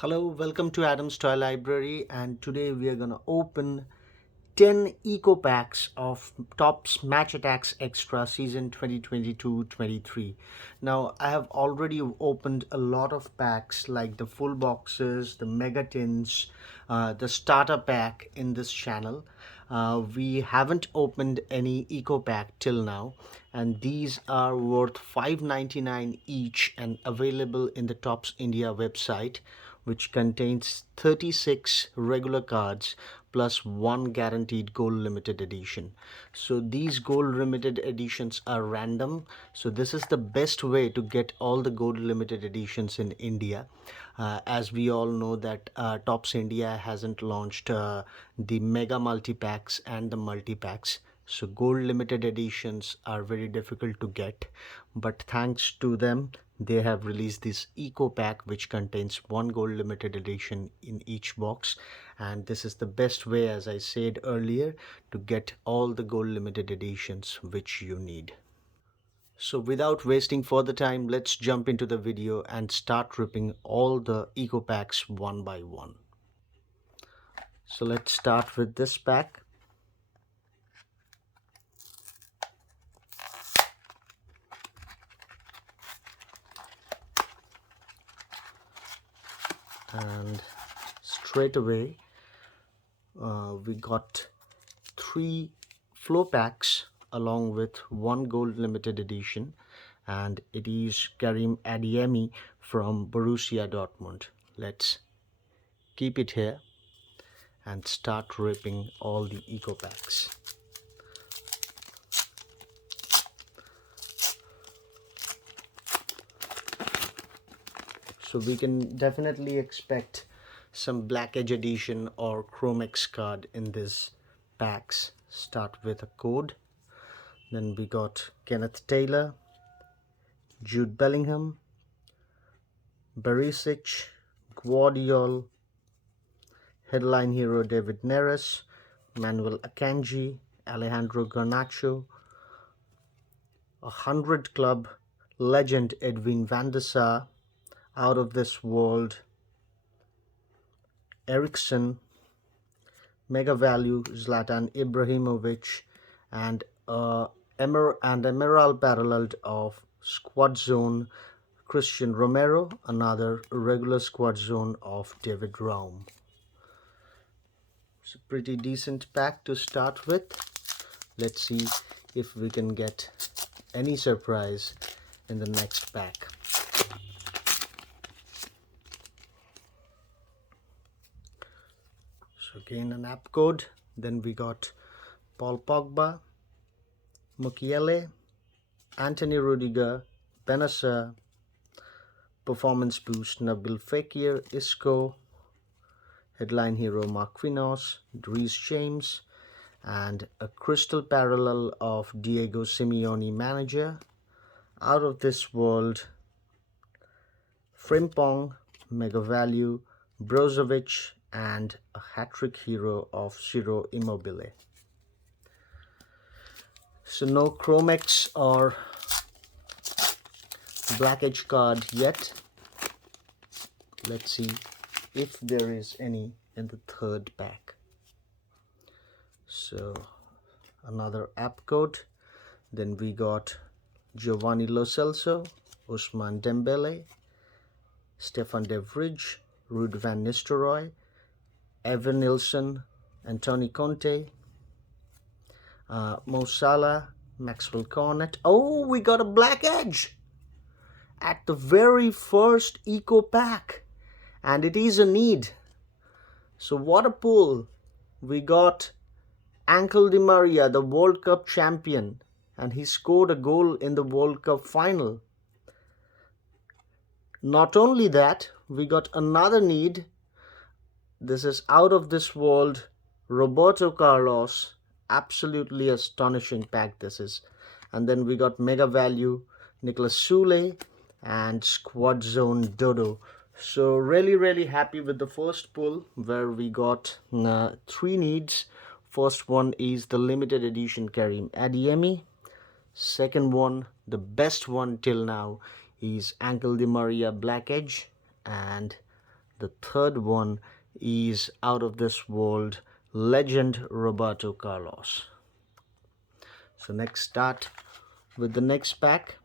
Hello, welcome to Adam's Toy Library, and today we are gonna open 10 eco packs of Topps Match Attacks Extra Season 2022-23. Now, I have already opened a lot of packs like the full boxes, the mega tins, the starter pack in this channel. We haven't opened any eco pack till now, and these are worth $5.99 each and available in the Topps India website, which contains 36 regular cards plus one guaranteed gold limited edition. So these gold limited editions are random. So this is the best way to get all the gold limited editions in India. As we all know that Topps India hasn't launched the mega multi packs and the multi packs. So gold limited editions are very difficult to get, but thanks to them they have released this eco pack which contains one gold limited edition in each box, and this is the best way, as I said earlier, to get all the gold limited editions which you need. So without wasting further time, let's jump into the video and start ripping all the eco packs one by one. So let's start with this pack. And straight away we got 3 flow packs along with one gold limited edition, and it is Karim Adeyemi from Borussia Dortmund. Let's keep it here and start ripping all the eco packs. So we can definitely expect some Black Edge edition or Chromex card in this packs. Start with a code. Then we got Kenneth Taylor, Jude Bellingham, Barisic, Guardiola, headline hero David Neres, Manuel Akanji, Alejandro Garnacho, 100 club legend Edwin van der Sar, out of this world Ericsson, mega value Zlatan Ibrahimovic, and emerald paralleled of squad zone Christian Romero, another regular squad zone of David Raum. It's a pretty decent pack to start with. Let's see if we can get any surprise in the next pack. So again an app code. Then we got Paul Pogba, Mukiele, Anthony Rudiger, Benassa, performance boost Nabil Fekir, Isco, headline hero Marquinhos, Dries James, and a crystal parallel of Diego Simeone manager, out of this world Frimpong, mega value Brozovic, and a Hattrick Hero of Ciro Immobile. So no Chromex or Black Edge card yet. Let's see if there is any in the third pack. So another app code. Then we got Giovanni Lo Celso, Ousmane Dembele, Stefan De Vrij, Ruud van Nistelrooy, Evan Nilsson, Anthony Conte, Mo Salah, Maxwell Cornet. Oh, we got a Black Edge at the very first eco pack, and it is a need. So what a pull. We got Angel Di Maria, the World Cup champion, and he scored a goal in the World Cup final. Not only that, we got another need. This is out of this world Roberto Carlos. Absolutely astonishing pack this is. And then we got mega value Nicolas Sule and squad zone Dodo. So really happy with the first pull, where we got 3 needs. First one is the limited edition Karim Adeyemi. Second one, the best one till now, is Angel Di Maria Black Edge. And The third one is out of this world legend Roberto Carlos. So next, start with the next pack.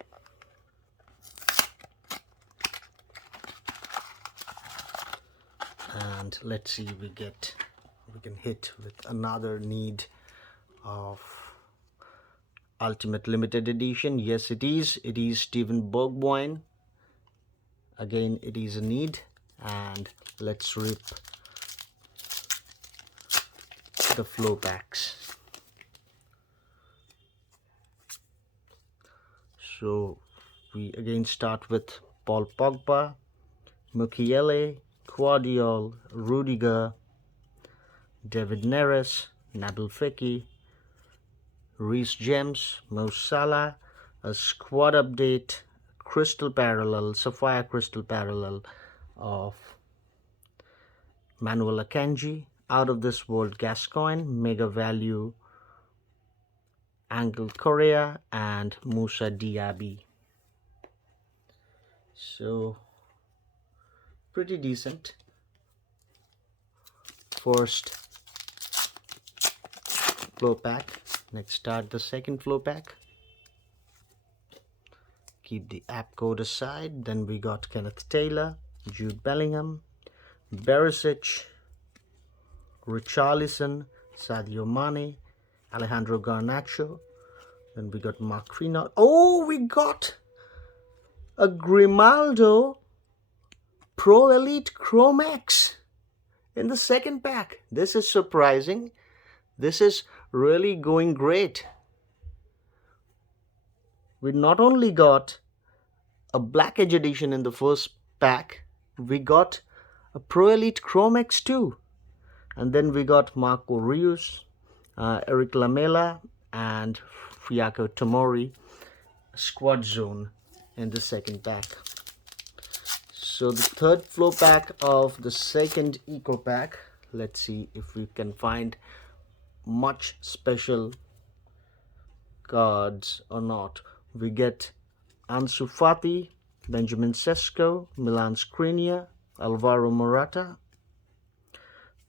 And let's see, we can hit with another need of Ultimate Limited Edition. Yes, it is Steven Bergwijn. Again, it is a need. And let's rip the flow packs. So we again start with Paul Pogba, Mukiele, Guardiola, Rudiger, David Neres, Nabil Fekir, Reece James, Mo Salah, a squad update, crystal parallel, Sapphire crystal parallel of Manuel Akanji, out of this world Gascoigne, mega value Angel Correa, and Musa Diaby. So pretty decent. First flow pack. Next, start the second flow pack. Keep the app code aside. Then we got Kenneth Taylor, Jude Bellingham, Barisic, Richarlison, Sadio Mane, Alejandro Garnacho. Then we got Mark Reinhardt. Oh, we got a Grimaldo Pro Elite Chromex in the second pack. This is surprising. This is really going great. We not only got a Black Edge edition in the first pack, we got a Pro Elite Chromex too. And then we got Marco Reus, Eric Lamela, and Fiyako Tomori Squad Zone in the second pack. So the third flow pack of the second Eco pack. Let's see if we can find much special cards or not. We get Ansu Fati, Benjamin Sesko, Milan Skriniar, Alvaro Morata,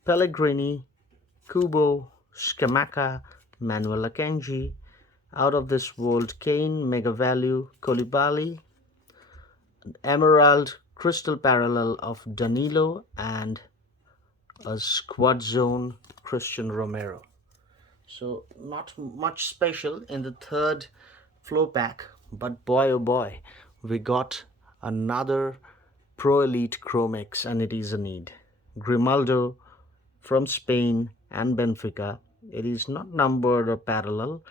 Pellegrini, Kubo, Scamacca, Manuel Akanji, out of this world Kane, mega value Koulibaly, Emerald crystal parallel of Danilo, and a squad zone Christian Romero. So not much special in the third flow pack, but boy oh boy, we got another Pro Elite Chromex, and it is a need. Grimaldo from Spain and Benfica. It is not numbered or parallel,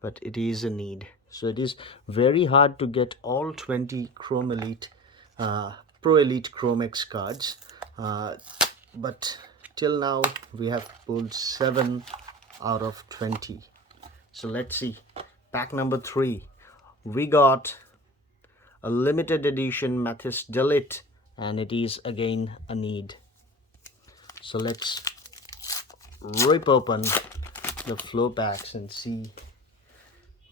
but it is a need. So it is very hard to get all 20 Pro Elite Chromex cards, but till now we have pulled 7 out of 20. So let's see, pack number 3. We got a limited edition Mathis de Ligt, and it is again a need. So let's rip open the flow packs and see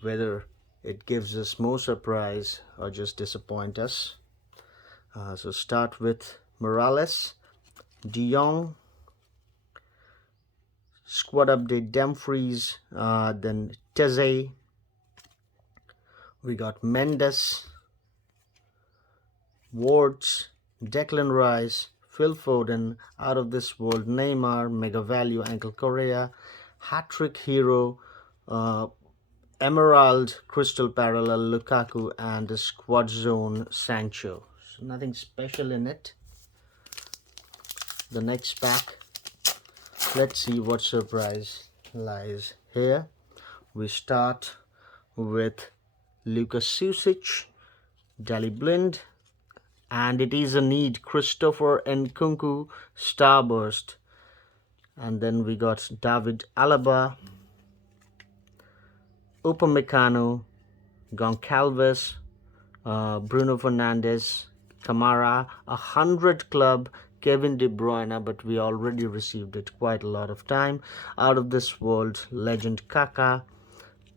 whether it gives us more surprise or just disappoint us. So start with Morales, De Jong, squad update Dumfries, then Teze. We got Mendes, Wards, Declan Rice, Phil Foden, out of this world Neymar, mega value Angel Correa, Hattrick Hero, Emerald crystal parallel Lukaku, and a squad zone Sancho. So nothing special in it. The next pack, let's see what surprise lies here. We start with Lucas Susic, Dali Blind, and it is a need Christopher Nkunku Starburst. And then we got David Alaba, Upamecano, Goncalves, Bruno Fernandes, Kamara, 100 club Kevin De Bruyne, but we already received it quite a lot of time. Out of this world legend Kaka,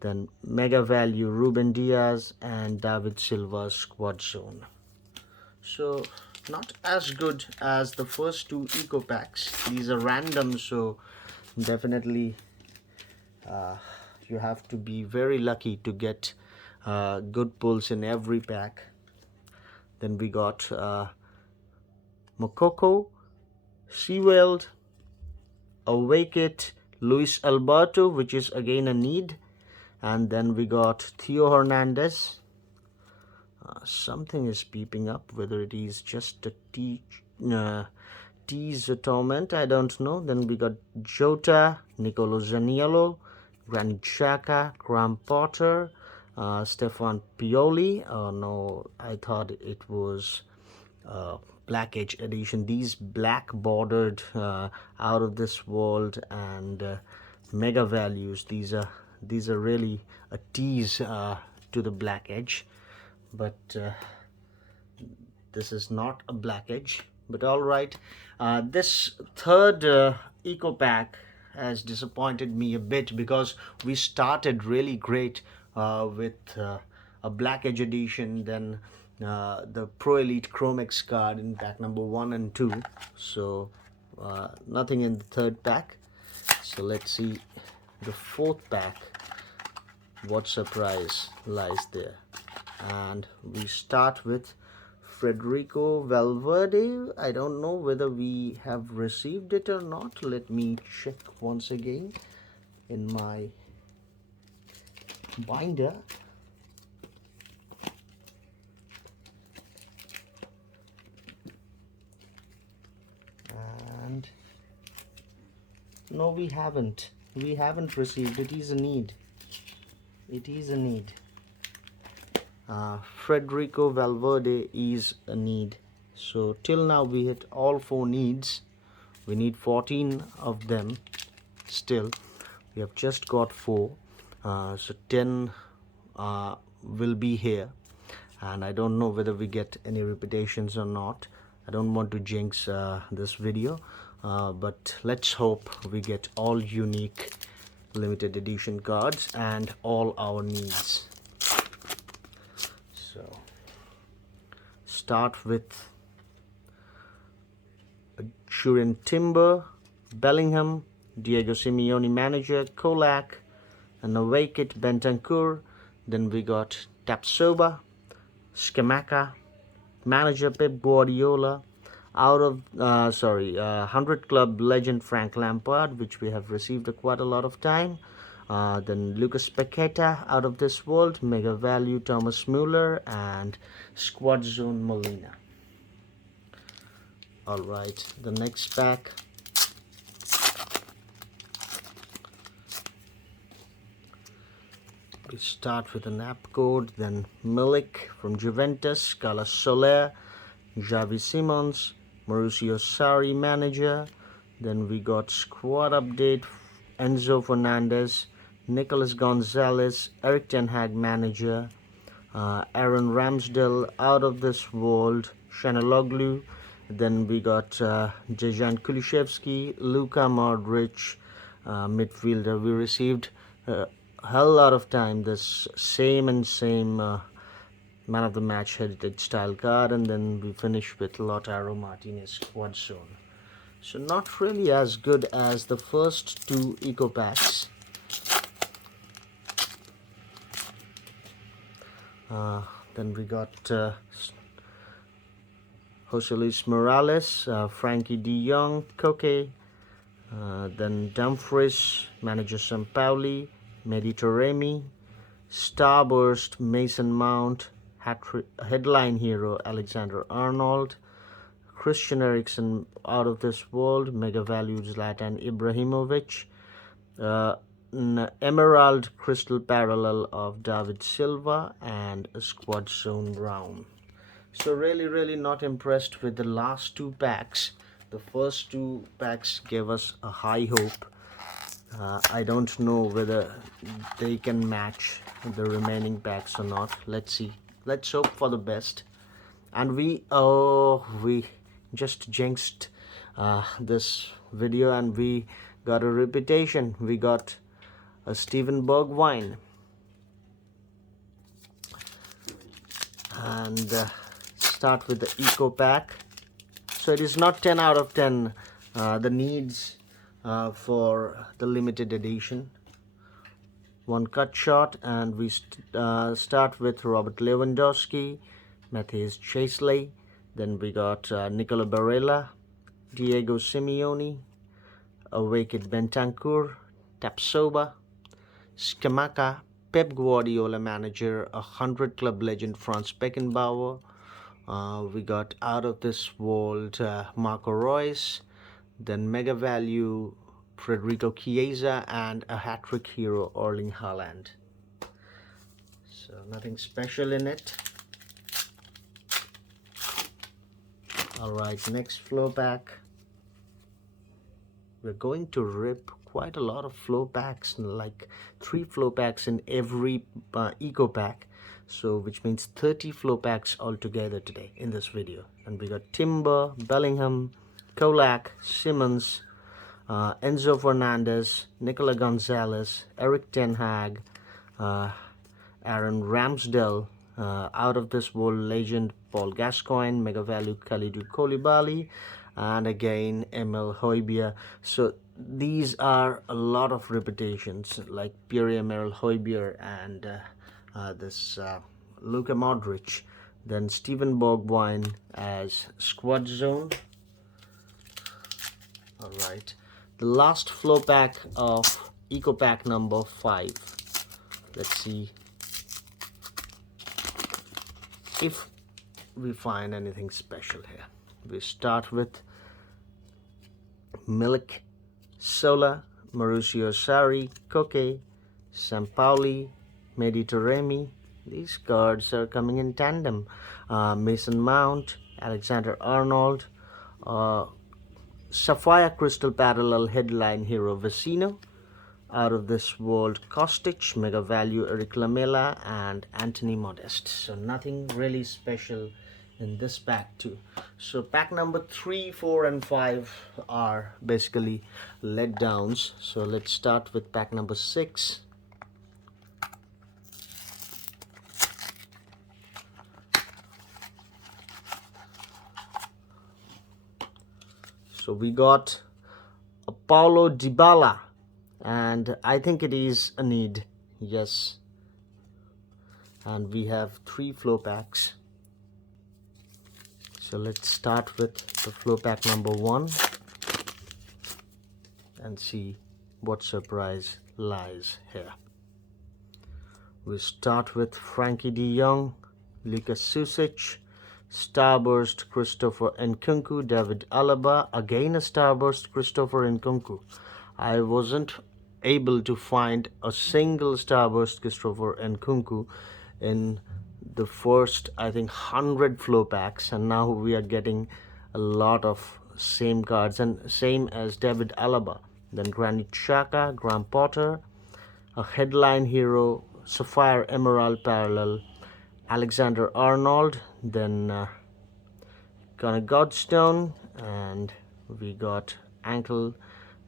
then mega value Ruben Diaz, and David Silva's squad zone. So not as good as the first two eco packs. These are random, so definitely you have to be very lucky to get good pulls in every pack. Then we got Mokoko, Seaweld, Awake It, Luis Alberto, which is again a need. And then we got Theo Hernandez. Something is peeping up, whether it is just a tease torment, I don't know. Then we got Jota, Nicolo Zaniolo, Granit Xhaka, Graham Potter, Stefan Pioli. Oh no, I thought it was Black Edge edition. These black bordered out of this world and mega values. These are really a tease to the Black Edge, but this is not a Black Edge. But all right, this third eco pack has disappointed me a bit, because we started really great with a Black Edge edition, then the Pro Elite Chromex card in pack number 1 and 2. So nothing in the third pack. So let's see the fourth pack, what surprise lies there. And we start with Federico Valverde. I don't know whether we have received it or not. Let me check once again in my binder. And no, we haven't received. It is a need. Federico Valverde is a need. So till now we hit all 4 needs. We need 14 of them still. We have just got 4. So 10 will be here. And I don't know whether we get any repetitions or not. I don't want to jinx this video. But let's hope we get all unique limited edition cards and all our needs. So start with Jurin Timber, Bellingham, Diego Simeone manager, Kolak, and Awake It, Bentancur. Then we got Tapsoba, Scamacca, manager Pep Guardiola, out of 100 Club legend Frank Lampard, which we have received quite a lot of time. Then Lucas Paqueta, out of this world, mega value Thomas Muller, and Squad Zone Molina. Alright, the next pack. We start with an app code, then Milik from Juventus, Carlos Soler, Xavi Simons, Mauricio Sarri manager. Then we got squad update, Enzo Fernandez, Nicolas Gonzalez, Eric Ten Hag manager, Aaron Ramsdale, out of this world, Shanaloglu. Then we got Dejan Kulusevski, Luka Modric, midfielder. We received a hell lot of time this same man of the match heritage style card, and then we finish with Lautaro Martinez squad zone. So not really as good as the first 2 eco packs. Then we got Jose Luis Morales, Frankie de Jong, Koke, then Dumfries, manager Sampaoli, Mediterranean, Starburst, Mason Mount, headline hero Alexander Arnold, Christian Eriksen, out of this world, mega value Zlatan Ibrahimovic, Emerald Crystal Parallel of David Silva, and a Squad Zone Brown. So really not impressed with the last 2 packs. The first 2 packs gave us a high hope. I don't know whether they can match the remaining packs or not. Let's see. Let's hope for the best. And we just jinxed this video, and we got a reputation. We got a Steven Bergwijn. And start with the eco pack. So it is not 10 out of 10 the needs for the limited edition. One cut shot, and we start with Robert Lewandowski, Matthias Chesley, then we got Nicola Barella, Diego Simeone, Awaked Bentancur, Tapsoba, Scamacca, Pep Guardiola manager, 100 club legend Franz Beckenbauer. We got out of this world Marco Reus, then mega value Federico Chiesa, and a hat-trick hero Erling Haaland. So nothing special in it. Alright, next flow pack. We're going to rip quite a lot of flow packs, like 3 flow packs in every eco pack, so which means 30 flow packs altogether today in this video. And we got Timber, Bellingham, Kolak, Simmons, Enzo Fernandez, Nicola Gonzalez, Eric Ten Hag, Aaron Ramsdale, out of this world legend Paul Gascoigne, mega value Kalidou Koulibaly, and again Emil Højbjerg. So these are a lot of repetitions, like Pierre-Emile Højbjerg and this Luka Modric. Then Steven Bergwijn as Squad Zone. Alright, the last flow pack of Eco Pack number 5. Let's see if we find anything special here. We start with Milik, Sola, Mauricio Sarri, Koke, Sampaoli, Mediterremi. These cards are coming in tandem. Mason Mount, Alexander Arnold, Sapphire Crystal Parallel Headline Hero Vecino, out of this world Kostic, mega value Eric Lamela, and Anthony Modest. So nothing really special in this pack too. So pack number 3, 4 and 5 are basically letdowns. So let's start with pack number 6. So we got a Paulo Dybala, and I think it is a need, yes. And we have 3 flow packs. So let's start with the flow pack number 1 and see what surprise lies here. We start with Frankie de Jong, Lucas Susic, Starburst Christopher Nkunku, David Alaba, again a Starburst Christopher Nkunku. I wasn't able to find a single Starburst Christopher Nkunku in the first, I think, 100 flow packs, and now we are getting a lot of same cards, and same as David Alaba. Then Granit Xhaka, Graham Potter, a headline hero, Sapphire Emerald Parallel, Alexander Arnold, then Connor Godstone, and we got Ankle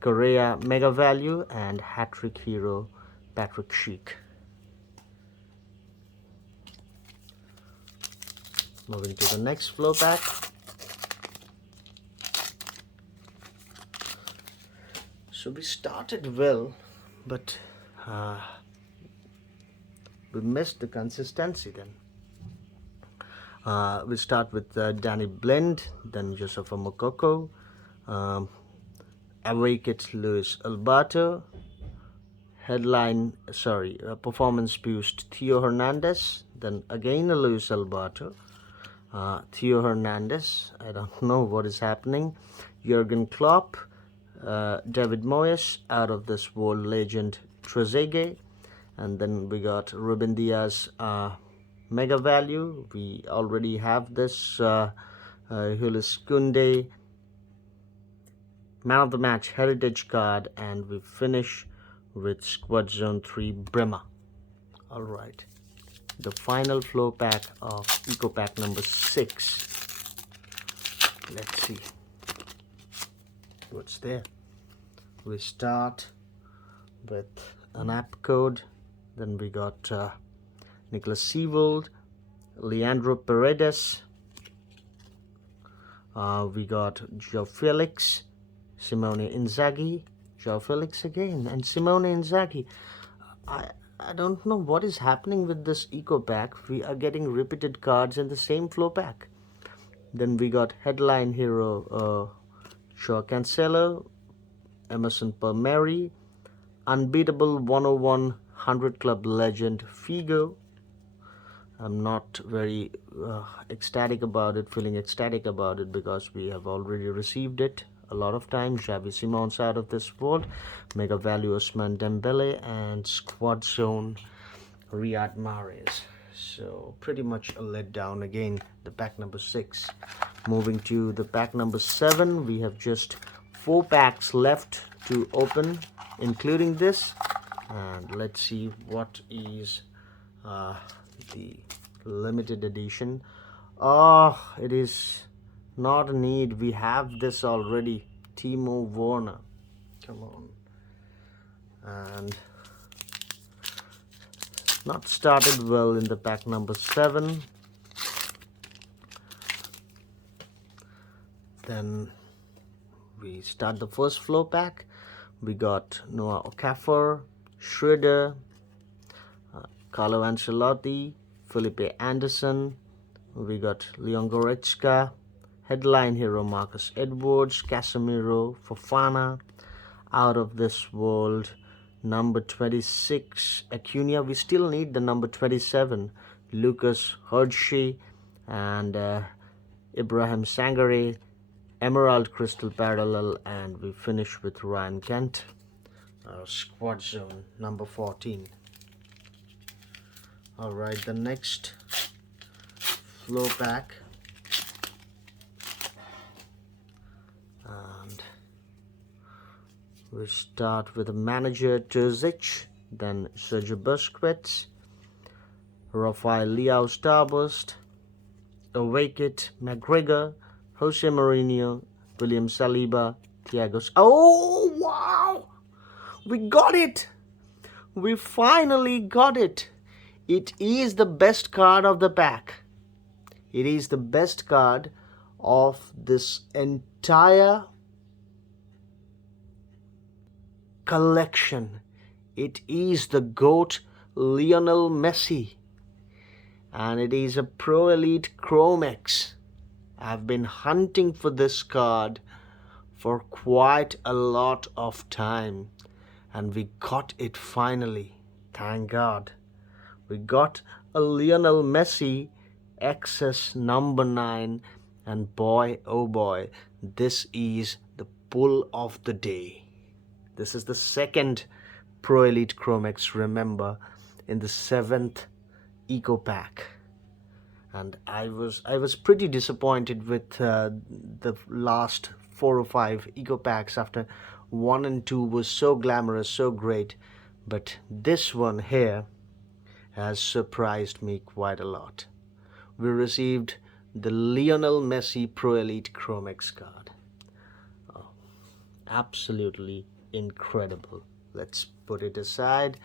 Correa Mega Value, and Hattrick Hero Patrick Schick. Moving to the next flow pack. So we started well, but we missed the consistency then. We start with Danny Blind, then Josefa Mokoko, Awaked Luis Alberto, performance boost Theo Hernandez, then again a Luis Alberto, Theo Hernandez, I don't know what is happening, Jurgen Klopp, David Moyes, out of this world legend Trezeguet, and then we got Ruben Diaz mega value. We already have this Julius Koundé man of the match heritage card, and we finish with Squad Zone 3 Bremer. Alright, the final flow pack of Eco Pack number 6. Let's see what's there. We start with an app code, then we got Nicholas Seawold, Leandro Paredes, We got Joe Felix, Simone Inzaghi, Joe Felix again, and Simone Inzaghi. I I don't know what is happening with this eco pack. We are getting repeated cards in the same flow pack. Then we got headline hero Joe Cancelo, Emerson Palmieri, unbeatable 101 100 club legend Figo. I'm not very ecstatic about it, feeling ecstatic about it because we have already received it a lot of times. Xavi Simons out of this world, Mega Value Osman Dembele, and Squad Zone Riyad Mahrez. So pretty much a letdown again. The pack number 6. Moving to the pack number 7, we have just 4 packs left to open, including this. And let's see what is the limited edition. Oh, it is not a need. We have this already. Timo Werner. Come on. And not started well in the pack number 7. Then we start the first flow pack. We got Noah Okafor, Schroeder, Carlo Ancelotti, Felipe Anderson. We got Leon Goretzka, headline hero Marcus Edwards, Casemiro, Fofana, out of this world, number 26 Acuna. We still need the number 27 Lucas Hershey, and Ibrahim Sangare, Emerald Crystal Parallel, and we finish with Ryan Kent, Squad Zone number 14. Alright, the next flow pack, and we start with the manager Terzic, then Sergio Busquets, Rafael Leao Starburst, Awakit McGregor, Jose Mourinho, William Saliba, Thiago. Oh wow! We got it! We finally got it! It is the best card of the pack. It is the best card of this entire collection. It is the GOAT Lionel Messi, and it is a Pro Elite Chromex. I've been hunting for this card for quite a lot of time, and we got it finally. Thank God. We got a Lionel Messi XS number 9, and boy oh boy, this is the pull of the day. This is the second Pro Elite Chromex, remember, in the 7th Eco Pack. And I was pretty disappointed with the last 4 or 5 Eco Packs. After 1 and 2 was so glamorous, so great, but this one here has surprised me quite a lot. We received the Lionel Messi Pro Elite Chromex card. Oh, absolutely incredible. Let's put it aside.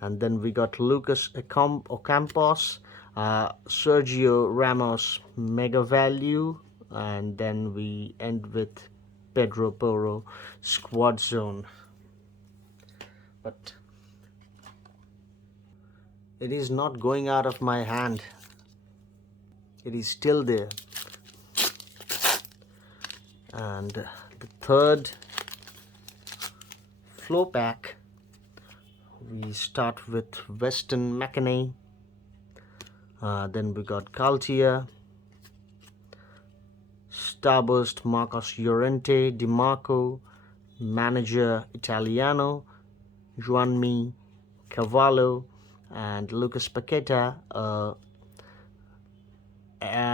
And then we got Lucas Ocampos, Sergio Ramos Mega Value, and then we end with Pedro Porro Squad Zone. But it is not going out of my hand. It is still there. And the third flow pack, we start with Weston McKennie, then we got Caltia, Starburst Marcos Llorente, DiMarco, manager Italiano, Juanmi Cavallo, and Lucas Paqueta,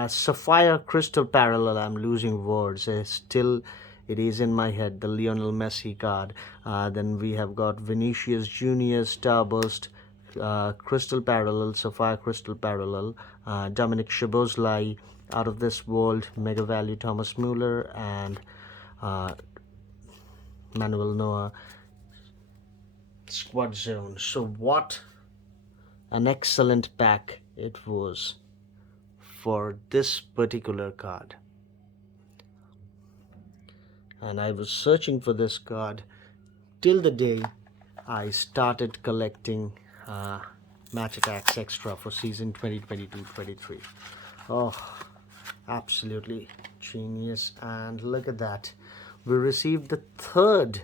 Sapphire Crystal Parallel. I'm losing words. Still, it is in my head, the Lionel Messi card. Then we have got Vinicius Junior, Starburst, Crystal Parallel, Sapphire Crystal Parallel, Dominic Szoboszlai, Out of This World, Mega Value Thomas Muller, and Manuel Noah Squad Zone. So what an excellent pack it was for this particular card. and I was searching for this card till the day I started collecting Match Attacks Extra for season 2022-23. Oh, absolutely genius. And look at that. We received the third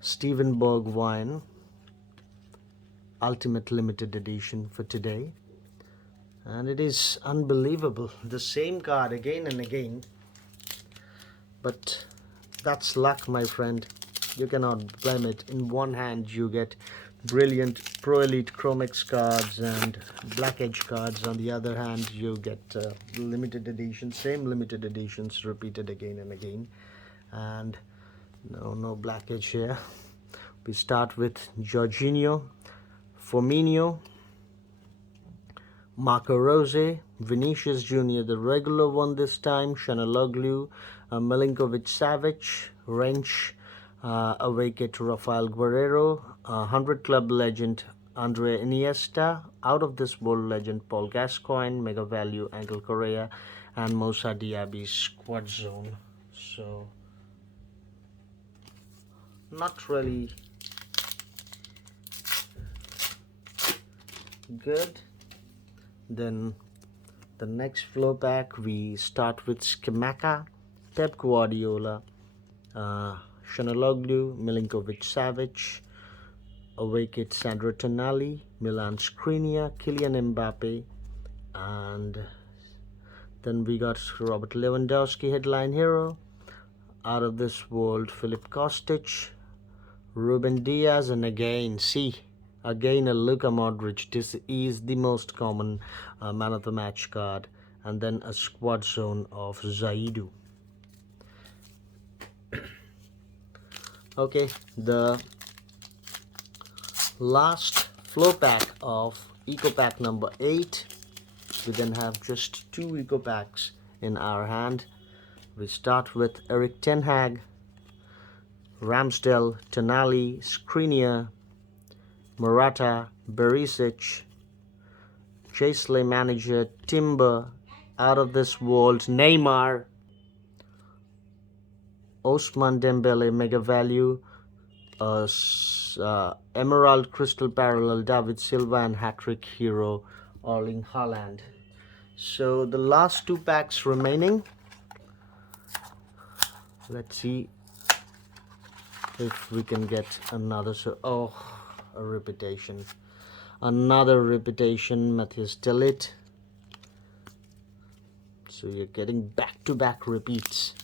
Steven Bergwijn Ultimate Limited Edition for today. And it is unbelievable. The same card again and again. But that's luck, my friend. You cannot blame it. In one hand you get brilliant Pro Elite Chromix cards and Black Edge cards. On the other hand you get limited editions, same limited editions repeated again and again. And no Black Edge here. We start with Jorginho, Firmino, Marco Rose, Vinicius Jr., the regular one this time, Shanaloglu, Milinkovic-Savic, Wrench, awake at Rafael Guerrero, 100 Club legend Andre Iniesta, out of this world legend Paul Gascoigne, Mega Value Angel Correa, and Moussa Diaby's squad zone. So, not really good. Then the next flow pack, we start with Schemaka, Pep Guardiola, Shanaloglu, Milinkovic-Savic, awake Sandro Tonali, Milan Skriniar, Kylian Mbappe, and then we got Robert Lewandowski, headline hero, out of this world Filip Kostic, Ruben Diaz, and again a Luka Modric. This is the most common man of the match card, and then a squad zone of Zaidu. Okay, the last flow pack of Eco Pack number 8. We then have just 2 Eco Packs in our hand. We start with Erik ten Hag, Ramsdale, Tonali, Skriniar, Morata, Berisic, Chaisley manager, Timber, out of this world, Neymar, Ousmane Dembele, Mega Value, Emerald Crystal Parallel, David Silva, and Hattrick Hero, Erling Haaland. So the last 2 packs remaining. Let's see if we can get another. A repetition. Another repetition, Matthias de Ligt. So you're getting back-to-back repeats.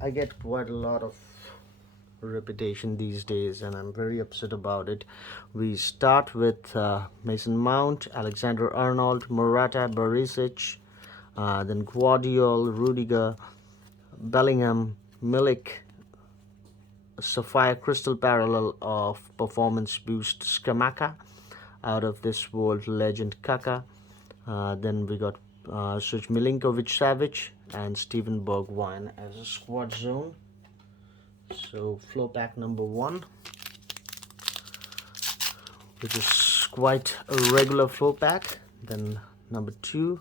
I get quite a lot of repetition these days and I'm very upset about it. We start with Mason Mount, Alexander Arnold, Morata, Berisic, then Guardiola, Rudiger, Bellingham, Milik, Sapphire Crystal Parallel of Performance Boost Schemaka, out of this world legend Kaka. Then we got Serge Milinkovic-Savic and Steven Bergwijn as a squad zone. So flow pack number 1, which is quite a regular flow pack. Then number 2,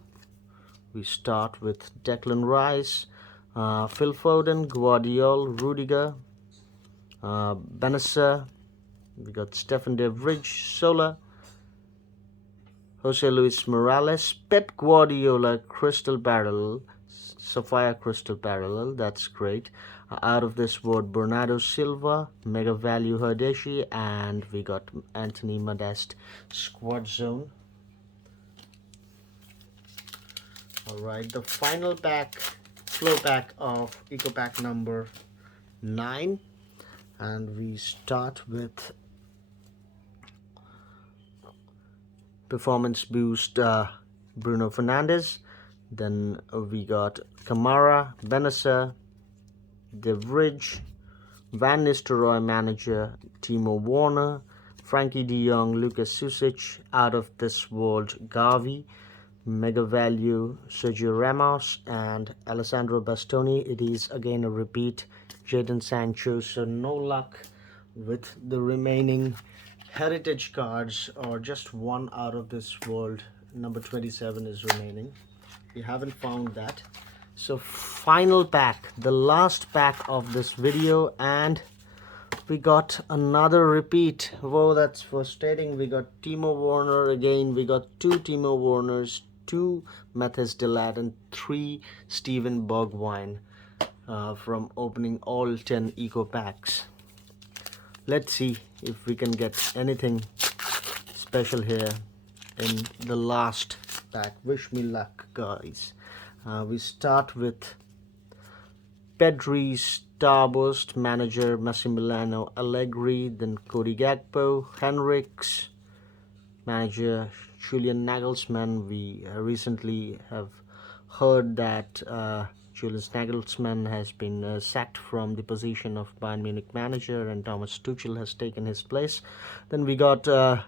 we start with Declan Rice, Phil Foden, Guardiola, Rudiger, Benessa. We got Stefan de Vrij, Sola, Jose Luis Morales, Pep Guardiola, Crystal Parallel, Sapphire Crystal Parallel, that's great. Out of this world, Bernardo Silva, Mega Value Herdeshi, and we got Anthony Modeste, squad zone. Alright, the final pack, flow pack of Eco Pack number 9, and we start with Performance Boost Bruno Fernandes. Then we got Kamara, Benessa, De Vrij, Van Nistelrooy manager, Timo Werner, Frankie de Jong, Lucas Susic, out of this world Gavi, Mega Value Sergio Ramos, and Alessandro Bastoni. It is again a repeat, Jadon Sancho. So no luck with the remaining heritage cards are just one out of this world. Number 27 is remaining. We haven't found that. So final pack, the last pack of this video, and we got another repeat. Whoa, that's frustrating. We got Timo Werner again. We got two Timo Werners, two Mathis Delat, and three Steven Bergwijn from opening all 10 eco packs. Let's see if we can get anything special here in the last pack. Wish me luck, guys. We start with Pedri, Starburst, manager Massimiliano Allegri, then Cody Gakpo, Henriks, manager Julian Nagelsmann. We recently have heard that Julian Nagelsmann has been sacked from the position of Bayern Munich manager, and Thomas Tuchel has taken his place. Then we got Goncalo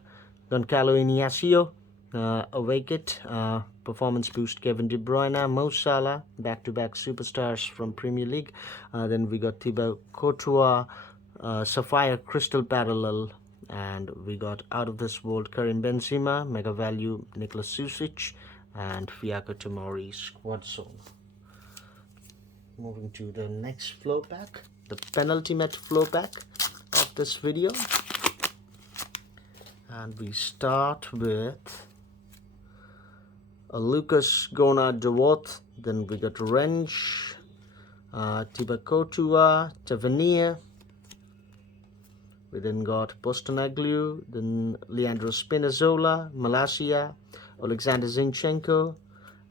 Inacio, a wicket, performance boost Kevin De Bruyne, Mo Salah, back-to-back superstars from Premier League. Then we got Thibaut Courtois, Sapphire Crystal Parallel, and we got out of this world Karim Benzema, Mega Value Nicolas Susic, and Fiaco Tomori Squad Zone. Moving to the next flow pack, the penultimate flow pack of this video, and we start with a Lucas Gona Dewot, then we got Rensch, Thibaut Courtois, Tavernier, we then got Postecoglou, then Leandro Spinazzola, Malacia, Alexander Zinchenko,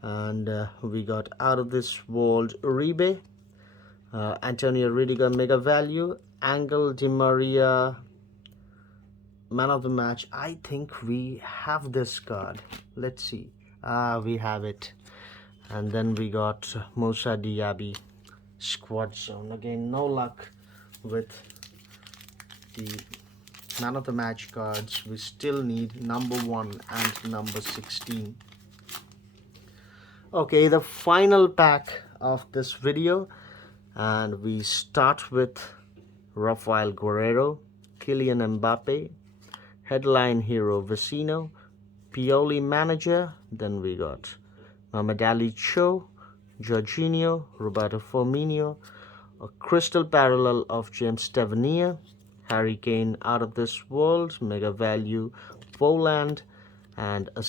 and we got out of this world Uribe, Antonio Rudiger Mega Value, Angel Di Maria Man of the Match. I think we have this card. Let's see. We have it. And then we got Moussa Diaby Squad Zone. Again, no luck with the Man of the Match cards. We still need number 1 and number 16. Okay, the final pack of this video, and we start with Rafael Guerrero, Kylian Mbappe, headline hero Vecino, Pioli manager, then we got Mohamed Ali Cho, Jorginho, Roberto Firmino, a crystal parallel of James Tavernier, Harry Kane out of this world, Mega Value Poland, and a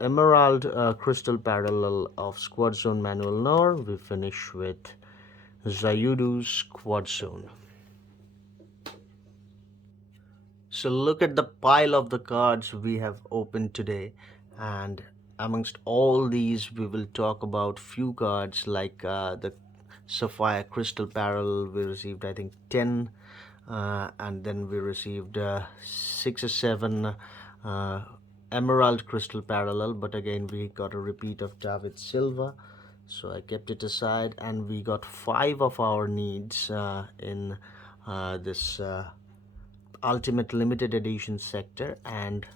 emerald crystal parallel of Squad Zone Manuel Neuer. We finish with Zayudu Squad Zone. So look at the pile of the cards we have opened today, and amongst all these we will talk about few cards like the Sapphire Crystal Parallel. We received I think 10, and then we received 6 or 7 Emerald Crystal Parallel, but again we got a repeat of David Silva, so I kept it aside. And we got 5 of our needs in this Ultimate Limited Edition sector, and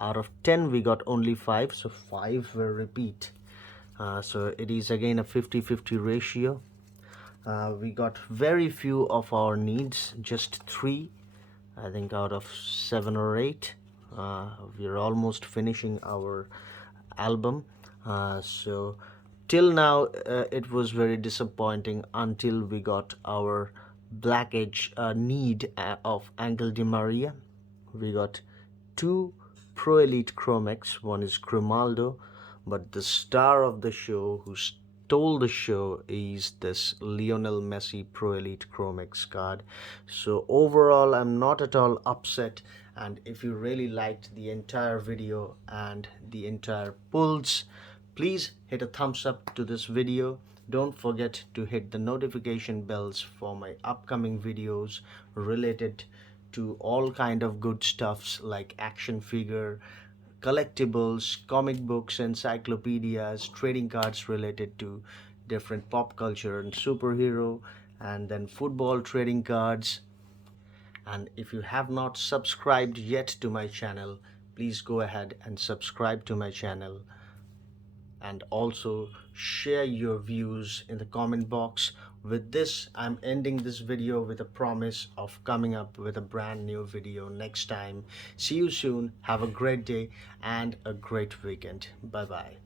out of 10 we got only 5, so 5 were repeat. So it is again a 50-50 ratio. We got very few of our needs, just 3 I think out of 7 or 8. We're almost finishing our album, so till now it was very disappointing until we got our Black Edge need of Angel Di Maria. We got 2 Pro Elite Chromex. One is Grimaldo, but the star of the show who stole the show is this Lionel Messi Pro Elite Chromex card. So overall I'm not at all upset, and if you really liked the entire video and the entire pulls, please hit a thumbs up to this video. Don't forget to hit the notification bells for my upcoming videos related to all kind of good stuffs like action figure, collectibles, comic books, encyclopedias, trading cards related to different pop culture and superhero, and then football trading cards. And if you have not subscribed yet to my channel, please go ahead and subscribe to my channel, and also share your views in the comment box With this, I'm ending this video with a promise of coming up with a brand new video next time. See you soon. Have a great day and a great weekend. Bye bye.